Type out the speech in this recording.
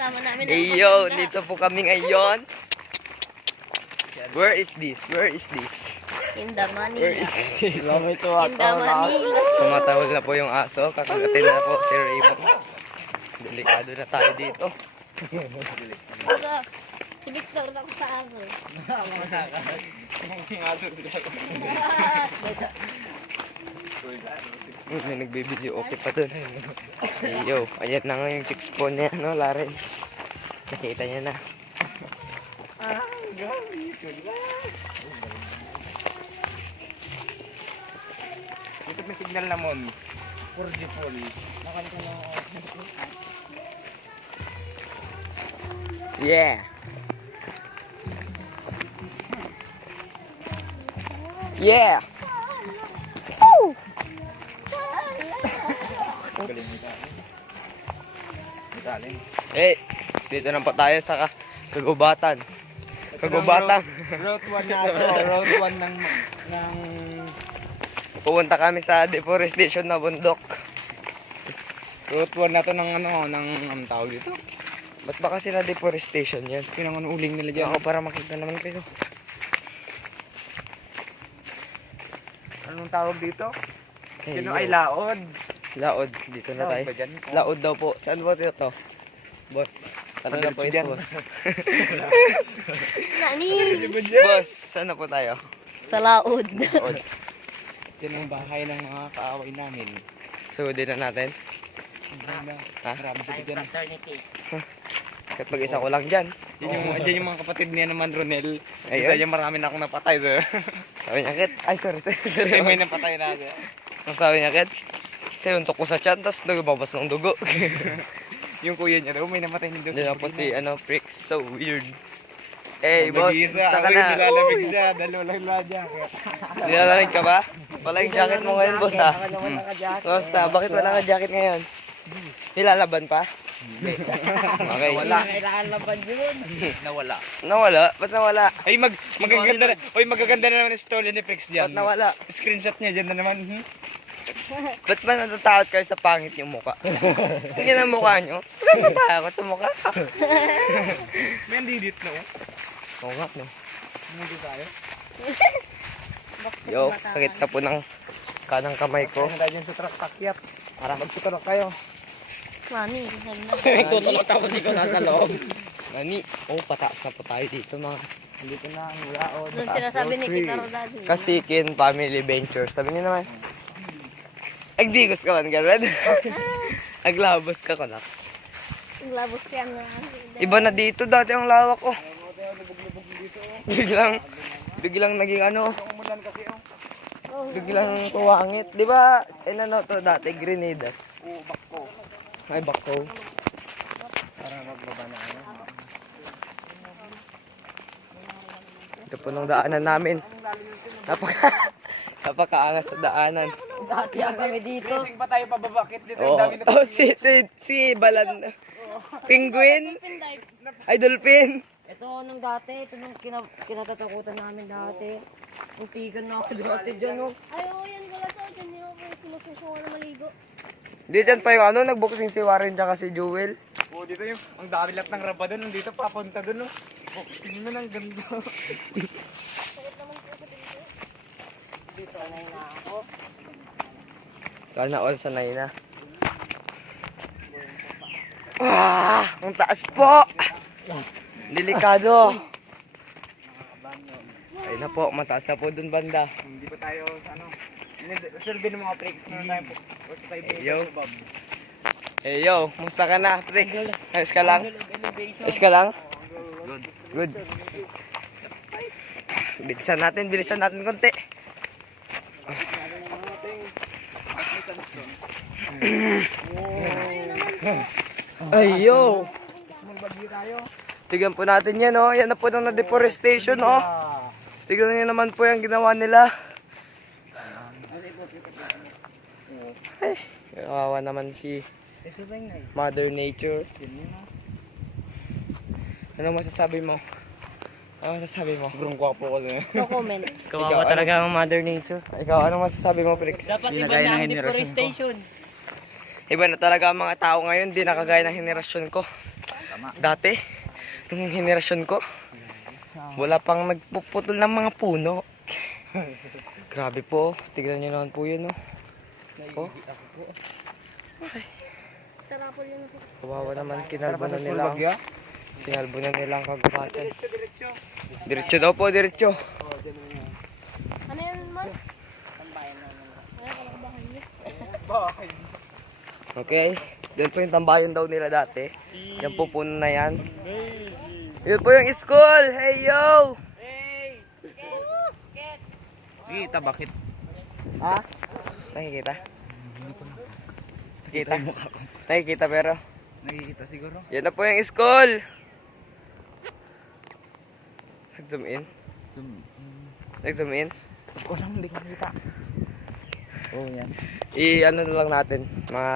Kasama namin ang Hey yo, maganda. dito po kami ngayon. Where is this? Where is this? In the Manila. Where is this? In the Manila. Sumatawal na po yung aso. Kakagatin na po si Raymond. Delikado na tayo dito. Si Victor na sa aso. May nagbibideo okay pa dun. Hey yo, ayan na nga yung chick spawn niya, no, Lawrence. Nakita niya na. Dito may signal namon. 4G full. Yeah. Yeah. Woo! Eh, dito na po tayo sa kagubatan. Kagubatan. Route 1 na ito. Route 1 ng Pupunta kami sa deforestation na bundok. Route 1 na to ng anong tawag dito? Ba't ba kasi na deforestation yan? Pinang uling nila dyan. Ako para makita naman kayo. Anong tawag dito? Hey, Sino yo. ay laod? Laod, dito na Laod tayo. ba dyan? Laod daw po. Saan po ito? Boss. Ano na po ito, dyan. boss? Nani? Boss, saan na po tayo? Sa laod. Laod. Dyan ang bahay ng mga kaaway namin. Sugudin na natin. Ha? Marami sila dyan. Kahit mag-isa ko lang dyan. Dyan yung mga kapatid niya naman, Ronel. Ayun. Isa dyan marami na akong napatay. So. Sabi niya, Kit. Ay, sorry. May napatay na ako. Ang sabi niya, Kit. Kasi untok ko sa tiyan, tapos nagababas ng dugo. Yung kuya niya daw, may namatay din daw Hindi na po si, Prick. So weird. Hey, Oh, boss. nag-iisa. Basta ka Uy, na. nilalamig siya. Dalawa lang lang dyan. Nilalamig ka ba? Wala yung jacket mo ngayon, boss, ha? Basta, bakit wala ka jacket ngayon? Nilalaban pa? Okay. Wala. Nawala? Ba't nawala? Ay, magaganda na. Oy, magaganda na naman yung story ni Fix Ba't dyan. nawala? Screenshot niya dyan na naman. Ba't ba natatakot kayo sa pangit yung muka? Hindi na mukha nyo. Ba't natatakot sa muka? May andidit na oh. Oo nga, no? Hindi tayo. Yo, sakit na po ng kanang kamay ko. Ano tayo dyan sa truck takyat. Para magtutulak kayo. Nani? Tutulog tapos ikaw nasa loob. Nani? Oh, pataas na po tayo dito, mga. Dito na ang laod. Doon sinasabi ni Kitaro Daddy. Kasikin Family Ventures. Sabi niyo naman. Agdigos ka man, gano'n? Aglabos ka ko na. Labos ka na. Iba na dito, dati ang lawak ko. Biglang naging ano, Umulan kasi oh. biglang tuwangit. Di ba, ano to dati, Grenada. Oo, bakko. Ay, bako. Parang magbaba na ano. Ito po nung daanan namin. Napakaangas sa daanan. Dati ang kami dito. Racing pa tayo pababakit dito. Oh, Ang dami na oh si Balan. Penguin. Ay, dolphin. Ito nung dati, ito nung kinatatakutan namin dati. Muntikan na ako dati dyan, no? Ay, oo, yan wala sa akin. Hindi ako sinususungan na maligo. Di dyan pa yung ano, nagboxing si Warren tsaka si Jewel. oh, dito yung ang dami lahat ng raba doon. Nandito papunta doon. Oh. Oh, tingnan ang ganda. Dito, anay na ako. Sana all sanay na. Ah, ang taas po. Delikado. Ay na po, mataas na po dun banda. Hindi pa tayo sa ano. Survey ng mga breaks na tayo po. Hey, yo. Hey yo, musta ka na, Prix? Ayos ka lang? Ayos ka lang? Good. Bilisan natin konti. Ay yo. Tignan po natin yan, oh. Yan na po ng deforestation, oh. Tignan niyo naman po yung ginawa nila. Ay, kawawa naman si Mother Nature. Ano masasabi mo? Ano masasabi mo? Sobrang gwapo kasi. No comment. Kawawa talaga ang Mother Nature. Ikaw, ano masasabi mo, Prix? Dapat iba na ang deforestation. Iba na talaga ang mga tao ngayon, di na kagaya ng henerasyon ko. Dati, nung henerasyon ko, wala pang nagpuputol ng mga puno. Grabe po, tignan nyo naman po yun, no? Oh, Tarapol yun. kawawa naman, kinalbo na nila ang kagubatan. Diretso daw po, diretso. Ano yan man? Tambayan namin. Ay, kalakbakan niyo. Okay, yan po yung tambayan daw nila dati. Yan po puno na yan. Yun po yung school! Hey, yo! Kita, bakit? Ha? Nakikita? Nakikita? Nakikita pero. Nakikita siguro. Yan na po yung school! Nag-zoom in? Zoom in. Nag-zoom in? Ko lang, hindi ko nakita. Oh, yan. I-ano na lang natin, mga